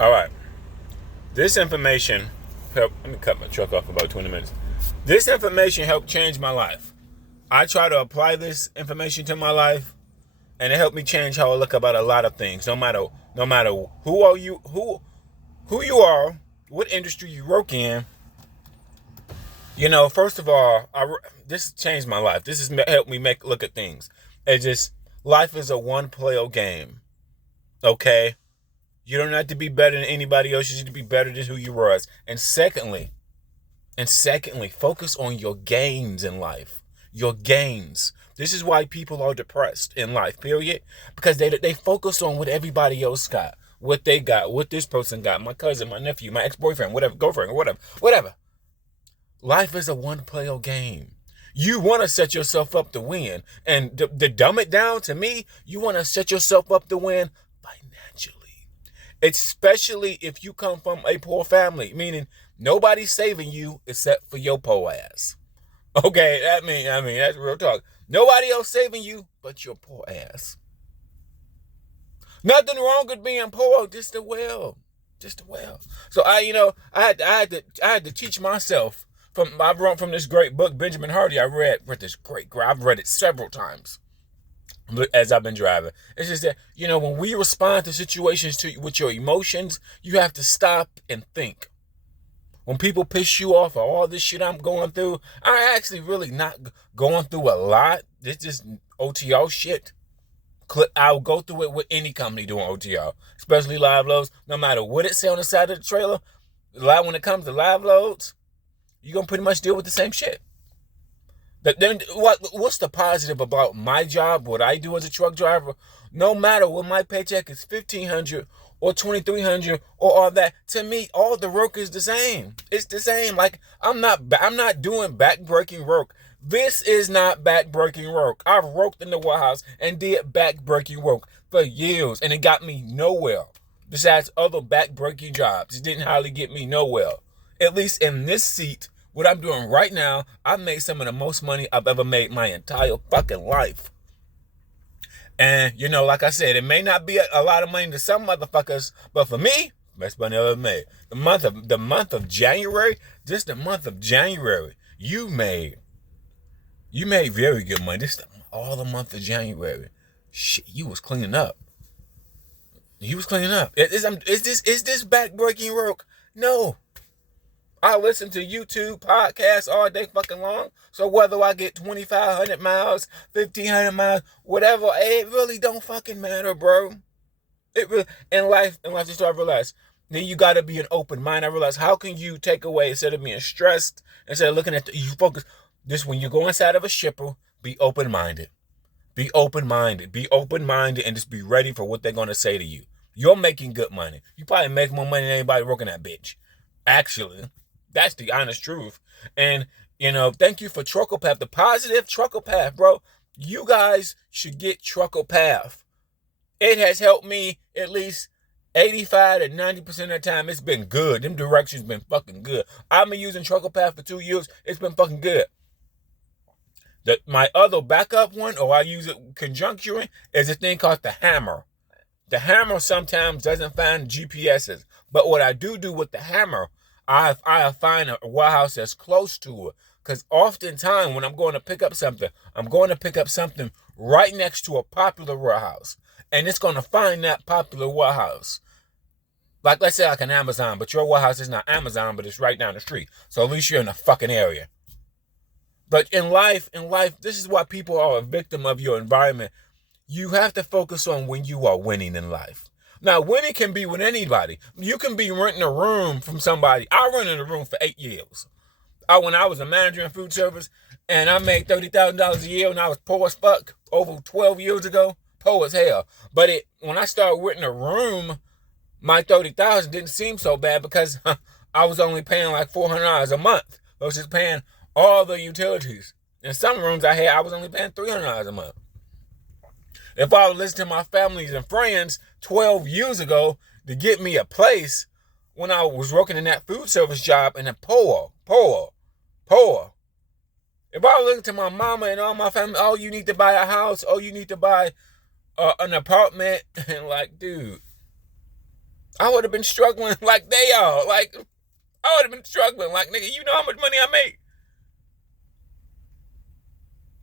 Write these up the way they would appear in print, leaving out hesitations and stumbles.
All right. This information helped. Let me cut my truck off for about 20 minutes. This information helped change my life. I try to apply this information to my life, and it helped me change how I look about a lot of things. No matter who are you, who you are, what industry you work in. First of all, this changed my life. This has helped me look at things. It's just life is a one-player game. Okay. You don't have to be better than anybody else. You need to be better than who you was. And secondly, focus on your gains in life. Your gains. This is why people are depressed in life, period. Because they focus on what everybody else got. What they got, what this person got, my cousin, my nephew, my ex-boyfriend, whatever, girlfriend, whatever. Life is a one-player game. You want to set yourself up to win. And to dumb it down to me, you want to set yourself up to win financially. Especially if you come from a poor family, meaning nobody's saving you except for your poor ass. Okay, that's real talk. Nobody else saving you but your poor ass. Nothing wrong with being poor, just the well. So I had to teach myself I've read from this great book, Benjamin Hardy. I've read it several times as I've been driving. It's just that, when we respond to situations with your emotions, you have to stop and think. When people piss you off or all this shit I'm going through, I'm actually really not going through a lot. It's just OTO shit. I'll go through it with any company doing OTO, especially live loads. No matter what it say on the side of the trailer, when it comes to live loads, you're going to pretty much deal with the same shit. But then what's the positive about my job, what I do as a truck driver? No matter what my paycheck is, $1,500 or $2,300 or all that, to me, all the work is the same. It's the same. Like, I'm not doing back-breaking work. This is not back-breaking work. I've worked in the warehouse and did back-breaking work for years, and it got me nowhere. Besides other back-breaking jobs, it didn't hardly get me nowhere. At least in this seat, what I'm doing right now, I've made some of the most money I've ever made my entire fucking life. And, like I said, it may not be a lot of money to some motherfuckers, but for me, best money I've ever made. The month of January, just the month of January, you made very good money. All the month of January. Shit, you was cleaning up. Is this back-breaking work? No. I listen to YouTube podcasts all day fucking long. So whether I get 2,500 miles, 1,500 miles, whatever, it really don't fucking matter, bro. It really, in life, just I realize, then you got to be an open mind. I realize, how can you take away, instead of being stressed, instead of looking at you focus, this when you go inside of a shipper, be open-minded. Be open-minded, and just be ready for what they're going to say to you. You're making good money. You probably make more money than anybody working that bitch. Actually. That's the honest truth. And, thank you for Trucker Path. The positive Trucker Path, bro. You guys should get Trucker Path. It has helped me at least 85 to 90% of the time. It's been good. Them directions been fucking good. I've been using Trucker Path for 2 years. It's been fucking good. My other backup one, or I use it conjunction, is a thing called the Hammer. The Hammer sometimes doesn't find GPSs. But what I do with the Hammer, I find a warehouse that's close to it. Because oftentimes when I'm going to pick up something, I'm going to pick up something right next to a popular warehouse. And it's going to find that popular warehouse. Like, let's say like an Amazon, but your warehouse is not Amazon, but it's right down the street. So at least you're in the fucking area. But in life, this is why people are a victim of your environment. You have to focus on when you are winning in life. Now, winning can be with anybody. You can be renting a room from somebody. I rented a room for 8 years. When I was a manager in food service, and I made $30,000 a year when I was poor as fuck over 12 years ago. Poor as hell. But when I started renting a room, my $30,000 didn't seem so bad because I was only paying like $400 a month versus paying all the utilities. In some rooms I was only paying $300 a month. If I would listen to my families and friends 12 years ago to get me a place when I was working in that food service job and then poor. If I was looking to my mama and all my family, oh, you need to buy a house, oh, you need to buy an apartment, and like, dude, I would have been struggling like they are. Like, I would have been struggling. Like, nigga, you know how much money I make?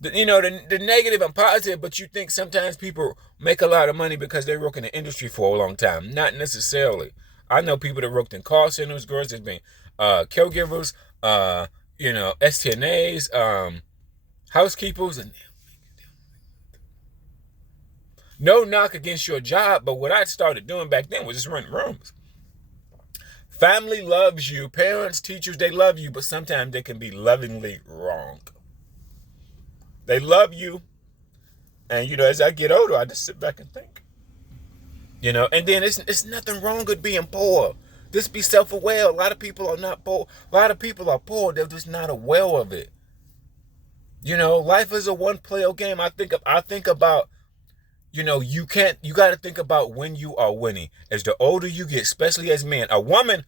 The negative and positive, but you think sometimes people make a lot of money because they work in the industry for a long time. Not necessarily. I know people that worked in call centers, girls that's been caregivers, STNAs, housekeepers, and no knock against your job, but what I started doing back then was just renting rooms. Family loves you. Parents, teachers, they love you, but sometimes they can be lovingly wrong. They love you, and as I get older, I just sit back and think. And then it's nothing wrong with being poor. Just be self-aware. A lot of people are not poor. A lot of people are poor. They're just not aware of it. Life is a one-player game. I think about, you got to think about when you are winning. As the older you get, especially as men, a woman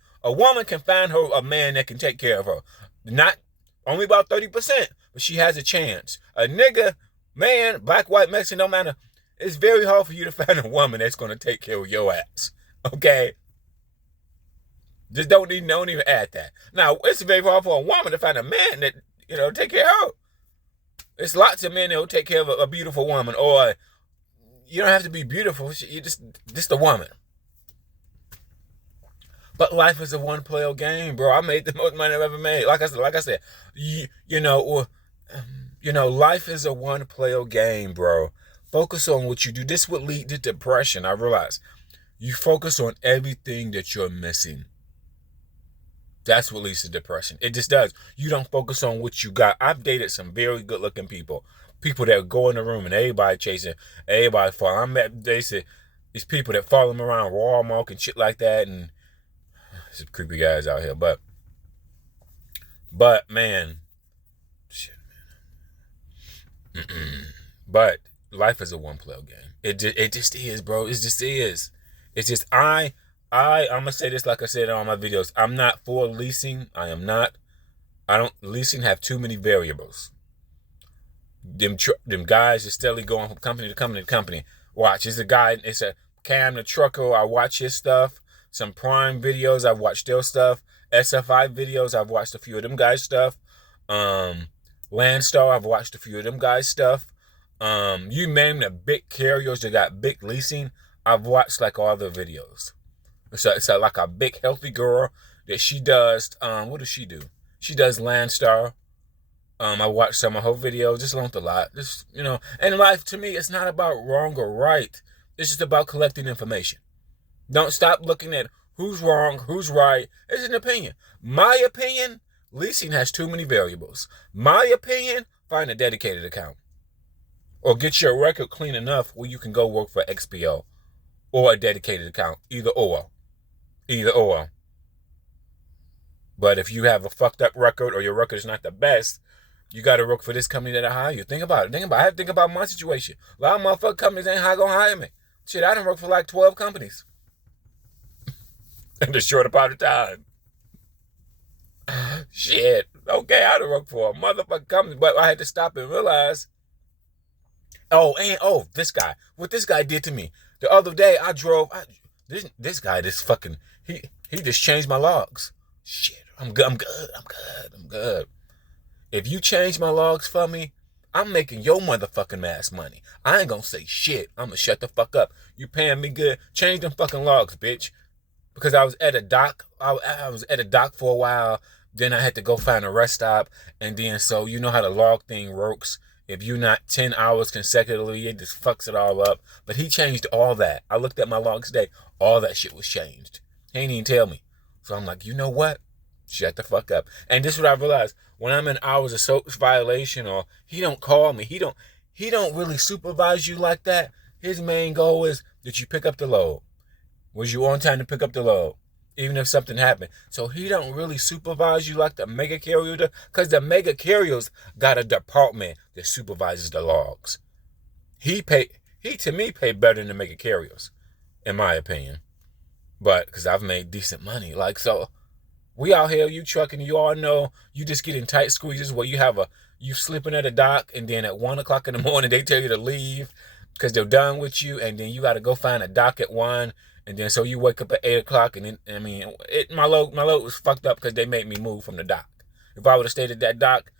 can find her a man that can take care of her. Not only about 30%, but she has a chance. A nigga, man, black, white, Mexican, no matter. It's very hard for you to find a woman that's going to take care of your ass. Okay? Just don't even add that. Now, it's very hard for a woman to find a man that, take care of her. There's lots of men that will take care of a beautiful woman, or you don't have to be beautiful. You just a woman. But life is a one-player game, bro. I made the most money I've ever made. Like I said, life is a one-player game, bro. Focus on what you do. This would lead to depression. I realize. You focus on everything that you're missing. That's what leads to depression. It just does. You don't focus on what you got. I've dated some very good-looking people. People that go in the room and everybody chasing, everybody falling. They say these people that follow them around Walmart and shit like that, and some creepy guys out here. But man, shit, man. But life is a one-player game. It just is, bro. It just is. It's just I'm gonna say this like I said in all my videos. I'm not for leasing. I am not. Leasing have too many variables. Them guys are steadily going from company to company to company. Watch, it's a Cam the trucker. I watch his stuff. Some Prime videos, I've watched their stuff. SFI videos, I've watched a few of them guys' stuff. Landstar, I've watched a few of them guys' stuff. You name the big carriers that got big leasing, I've watched like all their videos. It's like a big healthy girl that she does. What does she do? She does Landstar. I watched some of her videos. Just learned a lot. Just and life to me, it's not about wrong or right. It's just about collecting information. Don't stop looking at who's wrong, who's right. It's an opinion. My opinion, leasing has too many variables. My opinion, find a dedicated account. Or get your record clean enough where you can go work for XPO. Or a dedicated account. Either or. But if you have a fucked up record or your record is not the best, you got to work for this company that I hire you. Think about it. I have to think about my situation. A lot of motherfucking companies ain't going to hire me. Shit, I done worked for like 12 companies. In a short amount of time. Shit. Okay, I done worked for a motherfucking company, but I had to stop and realize. This guy. What this guy did to me. The other day, I drove. This guy, he just changed my logs. Shit, I'm good. If you change my logs for me, I'm making your motherfucking ass money. I ain't gonna say shit. I'm gonna shut the fuck up. You paying me good? Change them fucking logs, bitch. Because I was at a dock. I was at a dock for a while. Then I had to go find a rest stop. And then, so you know how the log thing works. If you're not 10 hours consecutively, it just fucks it all up. But he changed all that. I looked at my logs today. All that shit was changed. He ain't even tell me. So I'm like, you know what? Shut the fuck up. And this is what I realized. When I'm in hours of service violation or he don't call me, he don't really supervise you like that. His main goal is that you pick up the load. Was you on time to pick up the load? Even if something happened. So he don't really supervise you like the mega carrier does. Because the mega carriers got a department that supervises the logs. He to me pay better than the mega carriers. In my opinion. But, because I've made decent money. Like, so, we out here, you trucking, you all know, you just get in tight squeezes where you sleeping at a dock, and then at 1 o'clock in the morning, they tell you to leave, because they're done with you, and then you got to go find a dock at 1, And then so you wake up at 8 o'clock, and then, I mean, my load was fucked up because they made me move from the dock. If I would have stayed at that dock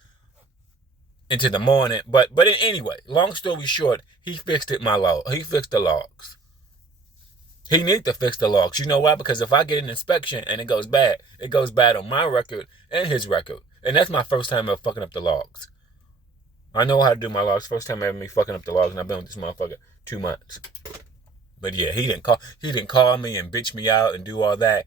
into the morning, but anyway, long story short, he fixed it. He fixed the logs. He needs to fix the logs. You know why? Because if I get an inspection and it goes bad on my record and his record. And that's my first time ever fucking up the logs. I know how to do my logs. First time ever me fucking up the logs, and I've been with this motherfucker 2 months. But yeah, he didn't call me and bitch me out and do all that.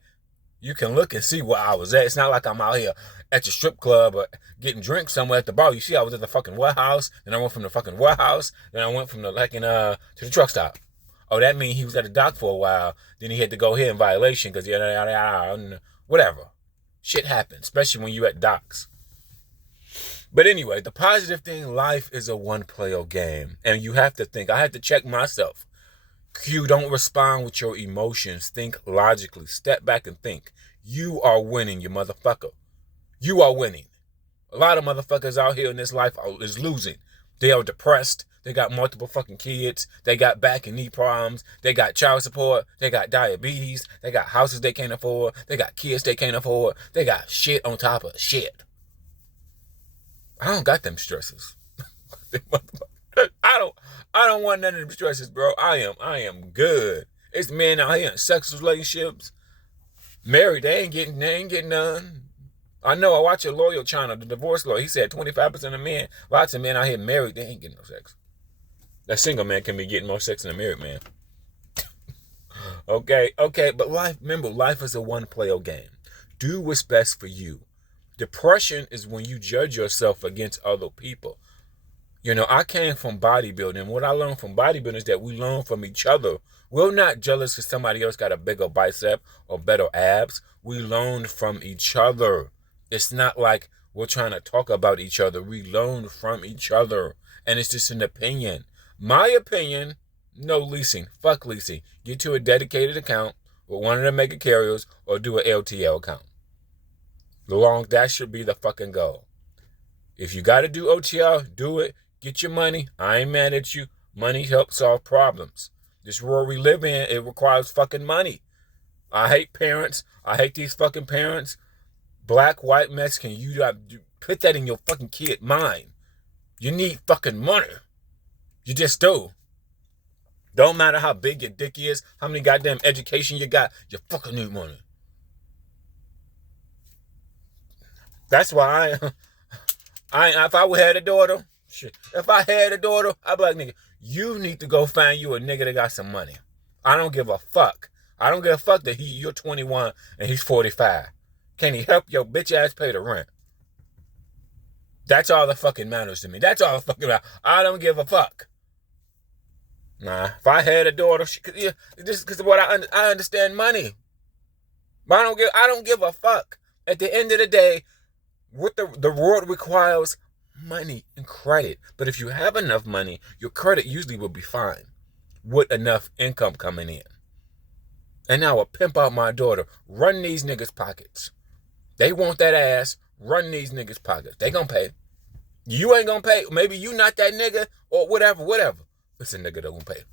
You can look and see where I was at. It's not like I'm out here at the strip club or getting drinks somewhere at the bar. You see, I was at the fucking warehouse. Then I went from the fucking warehouse. Then I went from the to the truck stop. Oh, that means he was at the dock for a while. Then he had to go here in violation because whatever. Shit happens, especially when you at docks. But anyway, the positive thing, life is a one-player game. And you have to think. I had to check myself. Q, don't respond with your emotions. Think logically. Step back and think. You are winning, you motherfucker. You are winning. A lot of motherfuckers out here in this life is losing. They are depressed. They got multiple fucking kids. They got back and knee problems. They got child support. They got diabetes. They got houses they can't afford. They got kids they can't afford. They got shit on top of shit. I don't got them stresses. I don't want none of them stresses, bro. I am good. It's men out here in sex relationships. Married, they ain't getting none. I know, I watch a lawyer channel, the divorce lawyer. He said 25% of men, lots of men out here married, they ain't getting no sex. That single man can be getting more sex than a married man. Okay, but remember, life is a one-player game. Do what's best for you. Depression is when you judge yourself against other people. You know, I came from bodybuilding. What I learned from bodybuilding is that we learn from each other. We're not jealous because somebody else got a bigger bicep or better abs. We learn from each other. It's not like we're trying to talk about each other. We learn from each other. And it's just an opinion. My opinion, no leasing. Fuck leasing. Get to a dedicated account with one of the mega carriers or do an LTL account. That should be the fucking goal. If you got to do OTR, do it. Get your money. I ain't mad at you. Money helps solve problems. This world we live in, it requires fucking money. I hate parents. I hate these fucking parents. Black, white, Mexican. You put that in your fucking kid mind. You need fucking money. You just do. Don't matter how big your dick is, how many goddamn education you got, you fucking need money. That's why if I had a daughter, shit. If I had a daughter, I'd be like, nigga, you need to go find you a nigga that got some money. I don't give a fuck. I don't give a fuck that you're 21 and he's 45. Can he help your bitch ass pay the rent? That's all that fucking matters to me. That's all that fucking matters. I don't give a fuck. Nah, if I had a daughter, just because what I understand money. But I don't give a fuck. At the end of the day, what the world requires money and credit. But if you have enough money, your credit usually will be fine with enough income coming in. And now I'll pimp out my daughter. Run these niggas' pockets. They want that ass. Run these niggas' pockets. They gonna pay. You ain't gonna pay. Maybe you not that nigga or whatever. It's a nigga that gonna pay.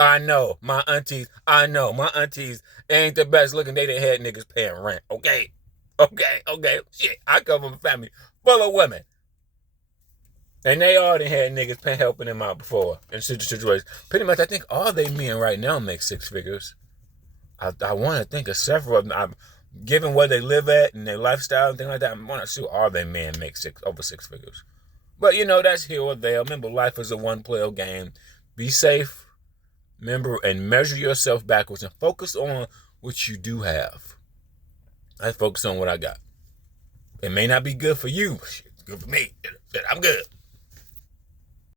I know my aunties ain't the best looking. They done had niggas paying rent. Okay. Shit, I come from a family full of women. And they all done had niggas helping them out before in situations. Pretty much, I think all they men right now make six figures. I want to think of several of them. Given where they live at and their lifestyle and things like that, I want to see all their men make over six figures. But, that's here or there. Remember, life is a one-player game. Be safe. Remember, and measure yourself backwards and focus on what you do have. I focus on what I got. It may not be good for you. It's good for me. I'm good.